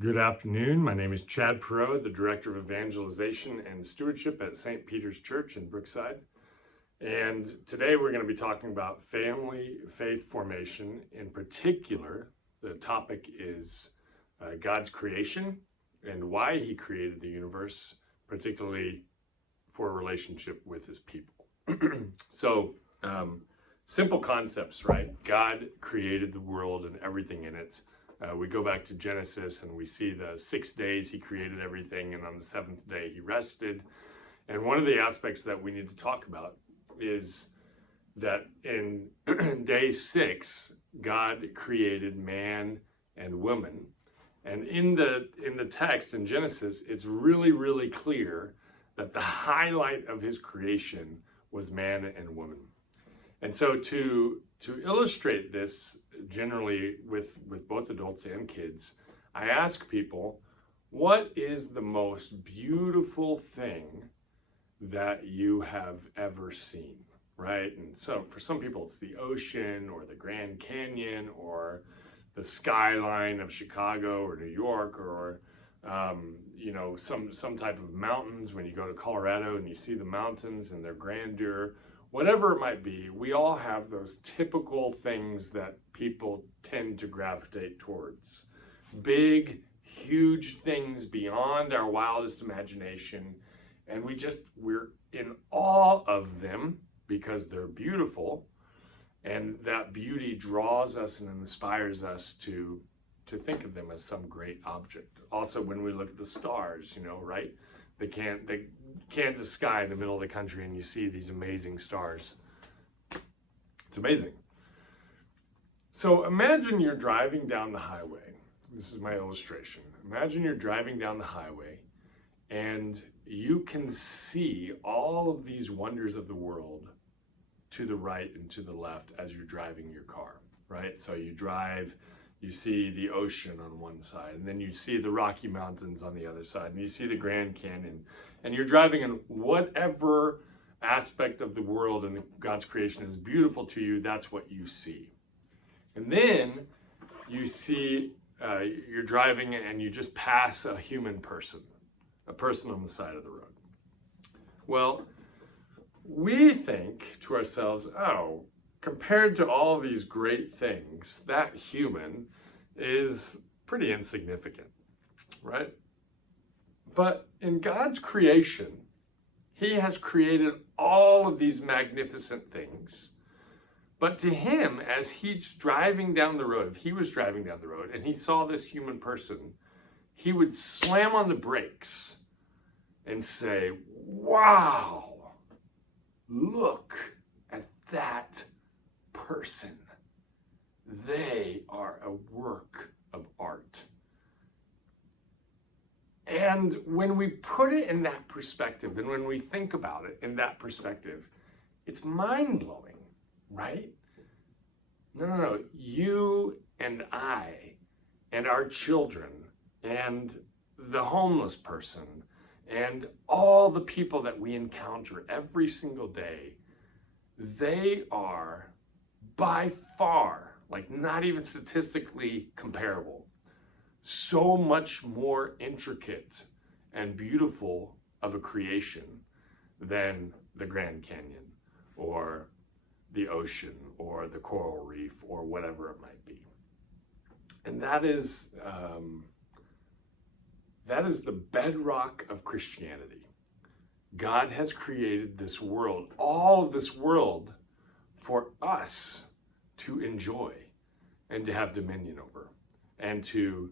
Good afternoon. My name is Chad Perot, the Director of Evangelization and Stewardship at St. Peter's Church in Brookside. And today we're going to be talking about family faith formation. In particular, the topic is God's creation and why he created the universe, particularly for a relationship with his people. Simple concepts, right? God created the world and everything in it. We go back to Genesis and we see the 6 days he created everything, and on the seventh day he rested. And one of the aspects that we need to talk about is that in day 6, God created man and woman. And in the text in Genesis, it's really, really clear that the highlight of his creation was man and woman. And so to illustrate this generally with both adults and kids, I ask people, what is the most beautiful thing that you have ever seen, right? And so for some people it's the ocean or the Grand Canyon or the skyline of Chicago or New York or some type of mountains. When you go to Colorado and you see the mountains and their grandeur, whatever it might be, we all have those typical things that people tend to gravitate towards. Big, huge things beyond our wildest imagination. And we're in awe of them because they're beautiful. And that beauty draws us and inspires us to think of them as some great object. Also, when we look at the stars, right? The Kansas sky in the middle of the country, and you see these amazing stars. It's amazing. So imagine you're driving down the highway. This is my illustration. Imagine you're driving down the highway and you can see all of these wonders of the world to the right and to the left as you're driving your car, right? So you drive, you see the ocean on one side, and then you see the Rocky Mountains on the other side, and you see the Grand Canyon, and you're driving in whatever aspect of the world and God's creation is beautiful to you, that's what you see. And then you see, you're driving and you just pass a human person, a person on the side of the road. Well, we think to ourselves, oh, compared to all these great things, that human is pretty insignificant, right? But in God's creation, he has created all of these magnificent things. But to him, as he's driving down the road, if he was driving down the road and he saw this human person, he would slam on the brakes and say, wow, look at that person. They are a work of art. And when we put it in that perspective, and when we think about it in that perspective, it's mind-blowing, right? No. You and I and our children and the homeless person and all the people that we encounter every single day, they are by far, like not even statistically comparable, so much more intricate and beautiful of a creation than the Grand Canyon or the ocean or the coral reef or whatever it might be. And that is the bedrock of Christianity. God has created this world, all of this world, for us to enjoy and to have dominion over and to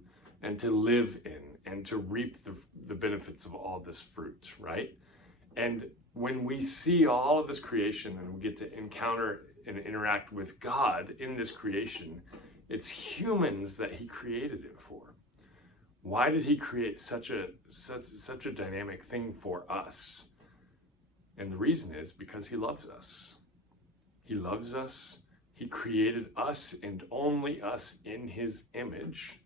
live in and to reap the benefits of all this fruit, right? And when we see all of this creation and we get to encounter and interact with God in this creation, it's humans that he created it for. Why did he create such a dynamic thing for us? And the reason is because he loves us. He loves us. He created us and only us in his image.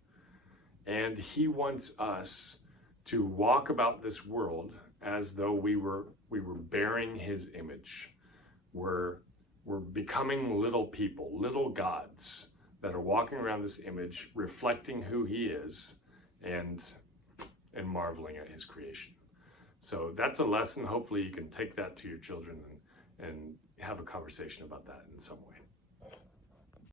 And he wants us to walk about this world as though we were bearing his image. We're becoming little people, little gods that are walking around this image, reflecting who he is and marveling at his creation. So that's a lesson. Hopefully you can take that to your children and have a conversation about that in some way.